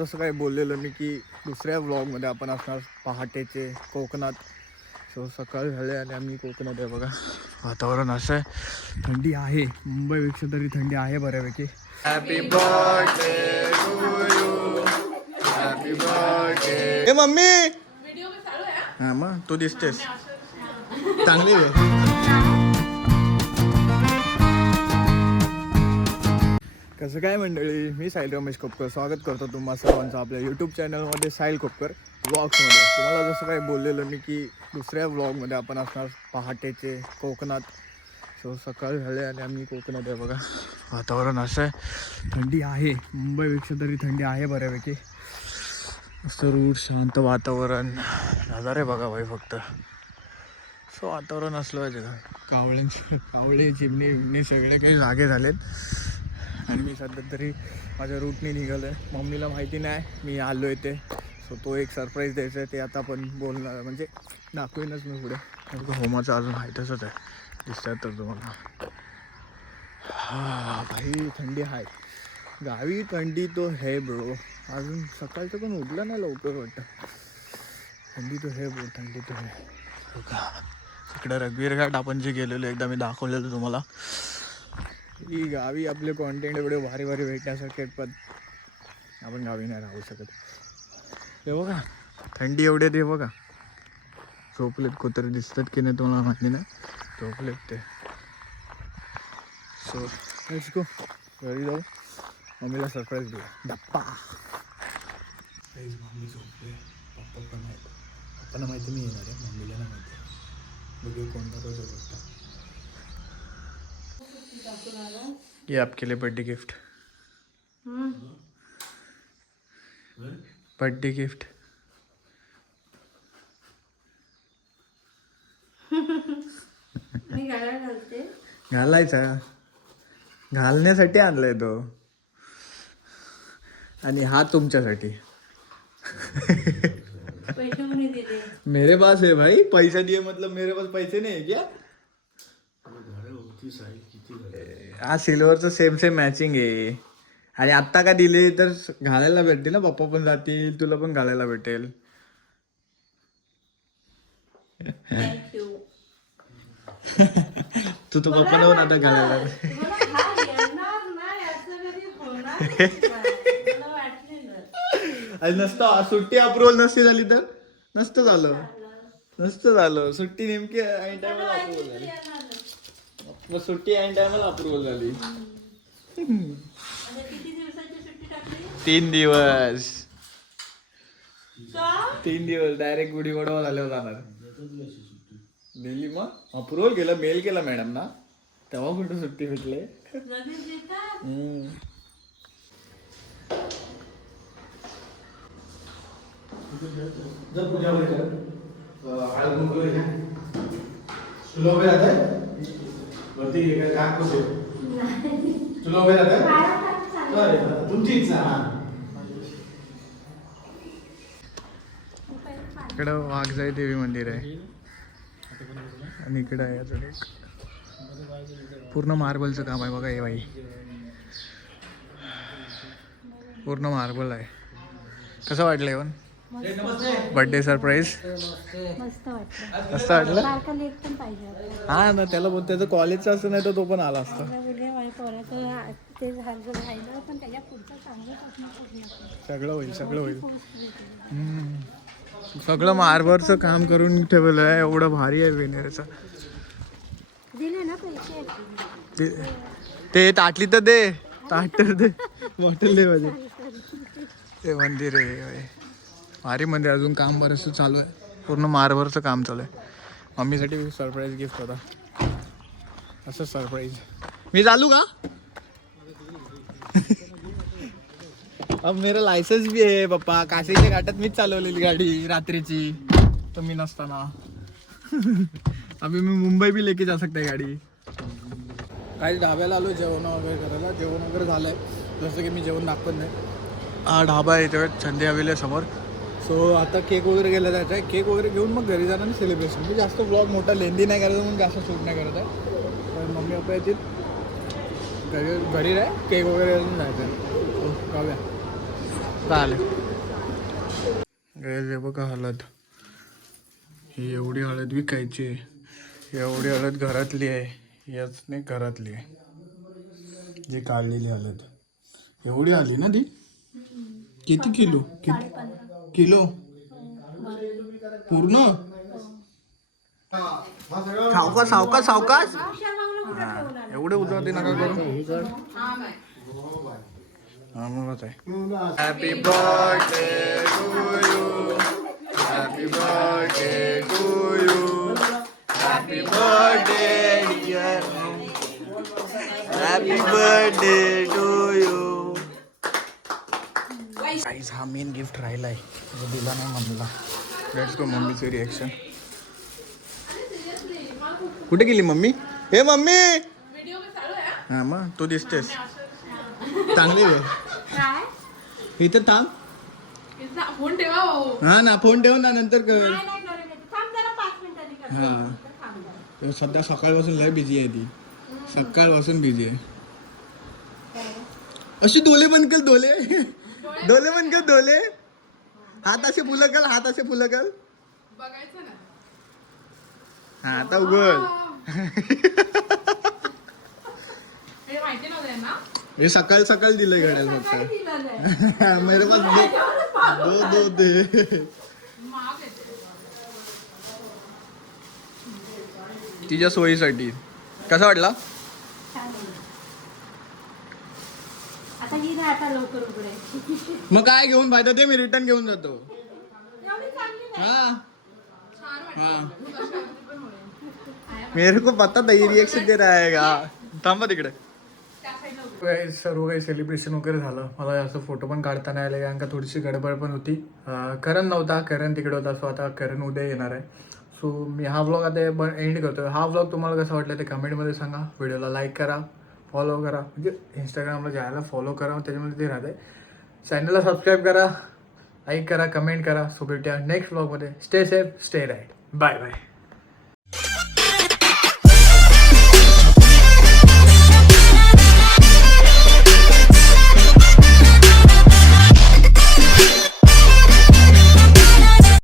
जसं काही बोललेलं मी की दुसऱ्या व्लॉगमध्ये आपण असणार पहाटेचे कोकणात. सो सकाळ झाले आणि आम्ही कोकणात आहे बघा. वातावरण असं आहे, थंडी आहे, मुंबईपेक्षा तरी थंडी आहे बऱ्यापैकी. Happy birthday to you, happy birthday. ए मम्मी, हां मग तू दिसतेस चांगली आहे. कसं काय मंडळी, मी साहिल रमेश कोपकर स्वागत करतो तुम्हा सर्वांचं आपल्या यूट्यूब चॅनलमध्ये साहिल कोपकर व्लॉग्समध्ये. तुम्हाला जसं काही बोललेलं मी की दुसऱ्या व्लॉगमध्ये आपण असणार पहाटेचे कोकणात. सो सकाळ झाले आणि आम्ही कोकणात आहे बघा. वातावरण असं आहे, थंडी आहे, मुंबईपेक्षा तरी थंडी आहे बऱ्यापैकी. मस्त रूट, शांत वातावरण, नजारे बघा भाई फक्त. सो वातावरण असलं पाहिजे का, कावळे चिमणी विमणी सगळे काही जागे झालेत. आणि मी सध्या तरी माझ्या रूटने निघालो आहे. मम्मीला माहिती नाही मी आलो आहे ते. सो तो एक सरप्राईज द्यायचं आहे, ते आता पण बोलणार म्हणजे दाखवेनच मी पुढे. होमाचं अजून माहीतच आहे, दिसतात तर तुम्हाला. हा भाई थंडी आहे गावी, थंडी तो है ब्रो. अजून सकाळचं पण उठलं नाही लवकर वाटतं. थंडी तो है ब्रो, थंडी तो है. इकडे रघुवीर घाट आपण जे गेलेलो एकदा मी दाखवलेलं तुम्हाला. ही गावी आपले कॉन्टेंट एवढे भारी भारी भेटण्यासारखे, पण आपण गावी नाही राहू शकत. ते बघा थंडी एवढे, ते बघा झोपलेत. कुत्रे दिसतात की नाही तुम्हाला माहिती नाही, झोपलेत ते. सो लेट्स गो, घरी जाऊ, मम्मीला सरप्राईज देऊ. डप्पा मम्मी झोपले, पप्पा पण आहेत. पप्पांना माहिती मी येणार आहे, मम्मीला नाही माहिती. बघू कोणता तो झोपता. ये आपके लिए बर्थडे गिफ्ट. Birthday gift. मी घालायला घालते. घालायचा, घालण्यासाठी आणलाय तो. आणि हा तुमच्यासाठी. पैसे कोणी दिले? मेरे पास है भाई, पैसा दिए मतलब मेरे पास पैसे नहीं है क्या. हा सिल्वरचं सेम सेम मॅचिंग आहे. आणि आत्ता का दिले तर घालायला भेटतील ना, पप्पा पण जातील, तुला पण घालायला भेटेल. थँक्यू. तू तर पप्पा लावून आता घालायला. आणि नसतं सुट्टी अप्रुव्हल नसती झाली तर नसतं झालं. सुट्टी नेमकी ऐन टायमाला अप्रुव्हल झाली. मग सुट्टी ऐन टायमाला अप्रुव्हल झाली. 3 दिवस. 3 दिवस डायरेक्ट गुढीपाडवा झाल्यावर जाणार. दिली मग अप्रुव्हल केलं, मेल केला मॅडम ना, तेव्हा कुठं सुट्टी भेटले. पूजा तुला उभे राहत आहे वरती काय कसं तुला उभे राहत आहे तुमची इच्छा. इकडं वाघजाई देवी मंदिर आहे आणि इकडं आहे अजून एक. पूर्ण मार्बलचं काम आहे बघा हे बाई, पूर्ण मार्बल आहे. कसं वाटलं येऊन बर्थडे सरप्राईज? मस्त वाटलं. मस्त वाटलं. बारकाला एक पण पाहिजे. हा ना, त्याला बोल, त्याचं कॉलेजचं असं नाही तर तो पण आला असता. माझ्या पोराचं ते झालं राहिलं, पण त्याच्या पुढचं चांगलं सगळं होईल, सगळं होईल. सगळं मार्बलचं काम करून ठेवलं आहे. एवढं भारी आहे वेनेरचं. दिले ना पैसे. ते ताटली तर दे, ताट तर दे, बॉटल दे माझे. ते मंदिर आहे भारी मंदिर. अजून काम बरंचसं चालू आहे, पूर्ण मार्बलचं काम चालू आहे. मम्मीसाठी सरप्राईज गिफ्ट होता, असं सरप्राईज. मी चालू का? अब मेरा लायसन्स भी आहे पप्पा. काशीच्या घाटात मीच चालवलेली गाडी रात्रीची, तर मी नसताना. अभी मी मुंबई भी लेके जा सकते गाडी. काही ढाब्याला आलो जेवण वगैरे करायला. जेवण वगैरे झालं आहे, जसं की मी जेवण दाखवत नाही. हा ढाबा आहे इथे संधी हवेली समोर. सो आता केक वगैरे गेला जायचं आहे. केक वगैरे घेऊन मग घरी जाणार सेलिब्रेशन. मी जास्त ब्लॉग मोठा लेंदी नाही करायचं म्हणून जास्त शूट नाही करत आहे. तर मम्मी पप्पा येतील, घरी राह, केक वगैरे घेऊन जायचं आहे. जाऊया. आता आले हे बघा हळद. ही एवढी हळद विकायची आहे. एवढी हळद घरातली आहे. याच नाही घरातली आहे जे काढलेली हळद. एवढी आली ना ती. किती किलो? किलो पूर्ण. सावकाश सावकाश सावकाश. एवढे उतरते नका करू. Happy birthday to you. Happy birthday to you. Happy birthday dear. Happy birthday to you. Guys हा मेन गिफ्ट राहिलाय जो दिला नाही मम्मीला. लेट्स गो मम्मीचे रिॲक्शन. कुठे गेली मम्मी? हे मम्मी. हा मग तू दिसतेस चांगली आहे. इथं थांब. फोन ठेवा. हा ना फोन ठेव ना नंतर कर. हा सध्या सकाळपासून लय बिझी आहे ती. सकाळपासून बिझी आहे. अशी डोले बंद कर. डोले डोले बंद कर. डोले हात असे फुलं कर. हात असे फुलं कर. बघायचं ना. हा आता उघड. हे माहिती नव्हतं ना. हे सकाळ सकाळ दिलंय घड्याला फक्त. मेरे पास दो दे. महाग येते. तिच्या सोयीसाठी. कसा वाटला? आता ही नाही आता लवकर उघडे. मग काय घेऊन पाहिजे ते मी रिटर्न घेऊन जातो. एवढी चांगली नाही. हाँ छान हाँ पण होईल. मेरे को पता था ये रिएक्शन दे रहा है का. थांबा तिकडे. त्या साईडला उभं. काही सर्व काही सेलिब्रेशन वगैरे झालं. मला जास्त फोटो पण काढता नाही आले कारण का थोडीशी गडबड पण होती. करण नव्हता. करण तिकडे होता. सो आता करण उद्या येणार आहे. सो मी हा व्लॉग आता एंड करतो. हा व्लॉग तुम्हाला कसा वाटला ते कमेंटमध्ये सांगा. व्हिडिओला लाईक करा. फॉलो करा. म्हणजे इंस्टाग्रामला जायला फॉलो करा. त्याच्यामध्ये ते राहते. चॅनलला सबस्क्राईब करा. लाईक करा. कमेंट करा. सो भेटूया नेक्स्ट व्लॉगमध्ये. Stay safe stay right. Bye bye.